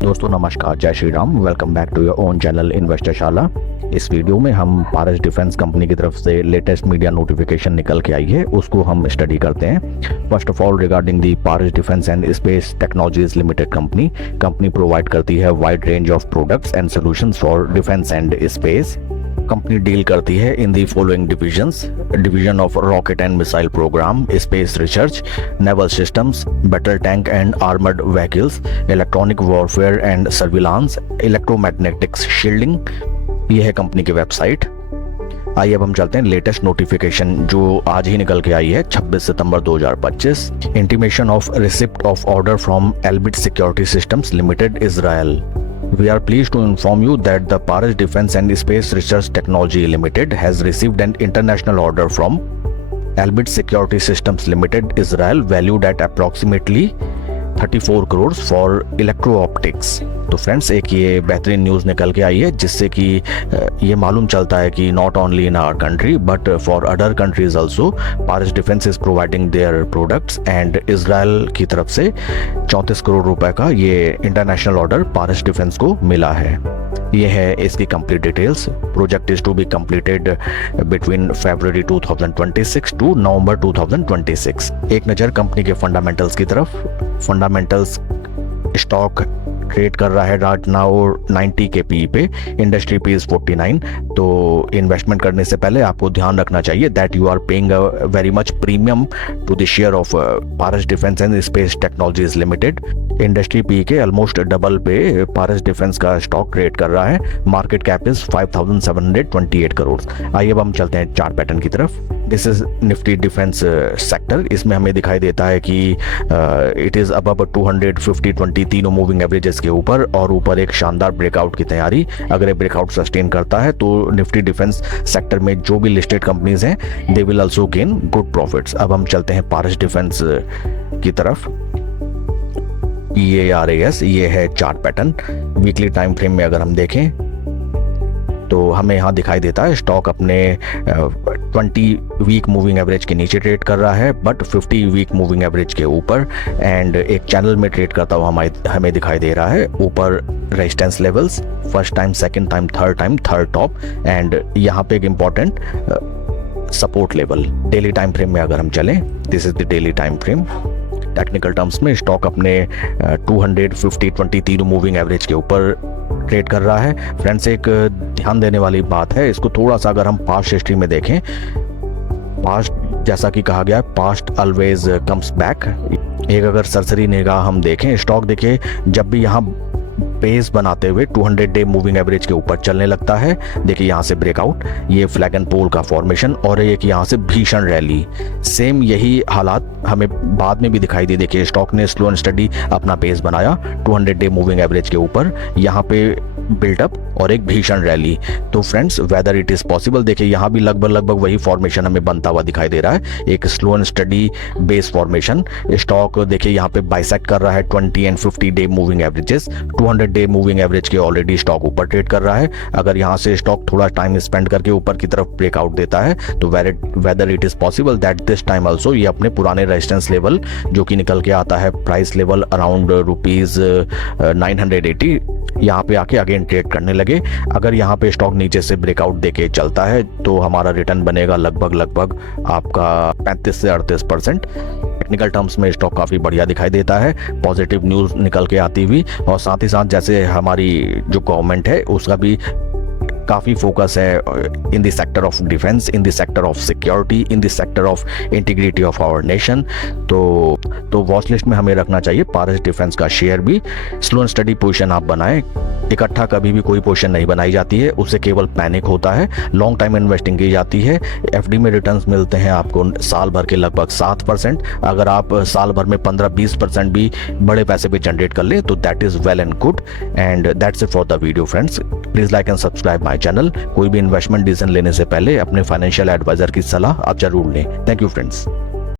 दोस्तों नमस्कार, जय Shri Ram. Welcome back to your own channel Investorshala. इस वीडियो में हम पारस डिफेंस कंपनी की तरफ से लेटेस्ट मीडिया नोटिफिकेशन निकल के आई है, उसको हम स्टडी करते हैं। First of all, regarding the Paras defence and space technologies limited company provide करती है wide range of products and solutions for defence and space. Company deal करती है in the following division of rocket and missile programme, space research, naval systems, battle tank and armoured vehicles, electronic warfare and surveillance, electromagnetics shielding. ये है company की website. आइए अब हम चलते हैं लेटेस्ट नोटिफिकेशन जो आज ही निकल के आई है 26 सितंबर 2025। Intimation of receipt of order from Elbit security systems limited, Israel. We are pleased to inform you that the Paras Defense and Space Research Technology Limited has received an international order from Elbit Security Systems Limited, Israel, valued at approximately 34 crores for electro-optics। तो friends, एक ये बेहतरीन news निकल के आई है जिससे कि ये मालूम चलता है कि not only in our country but for other countries also Paras defence is providing their products. And Israel की तरफ से 34 करोड़ रुपए का ये इंटरनेशनल ऑर्डर पारस डिफेंस को मिला है। ये है इसकी complete details. Project is to be completed between February 2026 to November 2026। एक नज़र कंपनी के फंडामेंटल्स की तरफ। फंडामेंटल्स, स्टॉक ट्रेड कर रहा है राइट नाउ 90 के पी पे, इंडस्ट्री पी इज 49। तो इन्वेस्टमेंट करने से पहले आपको ध्यान रखना चाहिए that you are paying a very much premium to the share of Paras defence and space technologies limited. Industry P के ऑलमोस्ट डबल पे पारस डिफेंस का स्टॉक ट्रेड कर रहा है। Market cap is 5728 crore. आइए अब हम चलते हैं चार्ट पैटर्न की तरफ। This is Nifty defence sector. इसमें हमें दिखाई देता है कि इट इज अबव 250-20 तीनों मूविंग एवरेजेस के ऊपर, और ऊपर एक शानदार ब्रेकआउट की तैयारी। अगर ये ब्रेकआउट सस्टेन करता है तो निफ्टी डिफेंस सेक्टर में जो भी लिस्टेड कंपनीज हैं they will also gain good profits. अब हम चलते हैं पारस डिफेंस की तरफ। PARAS, ये है chart pattern. Weekly time frame में अगर हम देखें तो हमें यहाँ दिखाई देता है स्टॉक अपने 20 वीक मूविंग एवरेज के नीचे ट्रेड कर रहा है बट 50 वीक मूविंग एवरेज के ऊपर, एंड एक चैनल में ट्रेड करता हुआ हमें दिखाई दे रहा है। ऊपर resistance levels, first time, second time, third top, and यहाँ पे एक important support level. Daily time frame में अगर हम चलें, this is the daily time frame. Technical terms में स्टॉक अपने 250-20 तीनों मूविंग एवरेज के ऊपर ट्रेड कर रहा है। फ्रेंड्स, एक ध्यान देने वाली बात है, इसको थोड़ा सा अगर हम पास्ट हिस्ट्री में देखें, पास्ट जैसा कि कहा गया है पास्ट ऑलवेज कम्स बैक। एक अगर सरसरी निगाह हम देखें, स्टॉक देखिए जब भी यहाँ बेस बनाते हुए 200 डे मूविंग एवरेज के ऊपर चलने लगता है, देखिए यहाँ से ब्रेकआउट, ये फ्लैग एंड पोल का फॉर्मेशन, और एक यहाँ से भीषण रैली। सेम यही हालात हमें बाद में भी दिखाई दी। देखिए स्टॉक ने स्लो एंड स्टडी अपना बेस बनाया 200 डे मूविंग एवरेज के ऊपर, यहाँ पे बिल्डअप और एक भीषण रैली। तो friends, whether it is possible, देखिए यहाँ भी लगभग वही फॉर्मेशन हमें बनता हुआ दिखाई दे रहा है, एक slow and study base formation. Stock देखिए यहाँ पे बाइसेक्ट कर रहा है 20 and 50 day moving averages. 200 day moving average के ऑलरेडी स्टॉक ऊपर ट्रेड कर रहा है। अगर यहाँ से स्टॉक थोड़ा टाइम स्पेंड करके ऊपर की तरफ ब्रेकआउट देता है तो whether it is possible that this time also ये अपने पुराने रेजिस्टेंस लेवल जो कि निकल के आता है प्राइस लेवल अराउंड ₹980, यहाँ पे आके अगेन ट्रेड करने लगे। अगर यहाँ पे स्टॉक नीचे से ब्रेकआउट देके चलता है तो हमारा रिटर्न बनेगा लगभग आपका 35 से 38%। टेक्निकल टर्म्स में स्टॉक काफ़ी बढ़िया दिखाई देता है, पॉजिटिव न्यूज़ निकल के आती हुई, और साथ ही साथ जैसे हमारी जो गवर्नमेंट है उसका भी काफ़ी फोकस है in the sector of defence, in the sector of security, in the sector of integrity of our nation. तो वॉच लिस्ट में हमें रखना चाहिए पारस डिफेंस का शेयर भी। स्लो एंड स्टडी पोजीशन आप बनाएं, इकट्ठा कभी भी कोई पोजीशन नहीं बनाई जाती है, उससे केवल पैनिक होता है। लॉन्ग टाइम इन्वेस्टिंग की जाती है। एफडी में रिटर्न्स मिलते हैं आपको साल भर के लगभग 7%। अगर आप साल भर में 15-20% भी बड़े पैसे पे जनरेट कर लें तो that is well and good. And that's it for the video friends. Please like and subscribe my channel. कोई भी इन्वेस्टमेंट डिसीजन लेने से पहले अपने फाइनेंशियल एडवाइजर की सलाह आप जरूर लें। Thank you friends.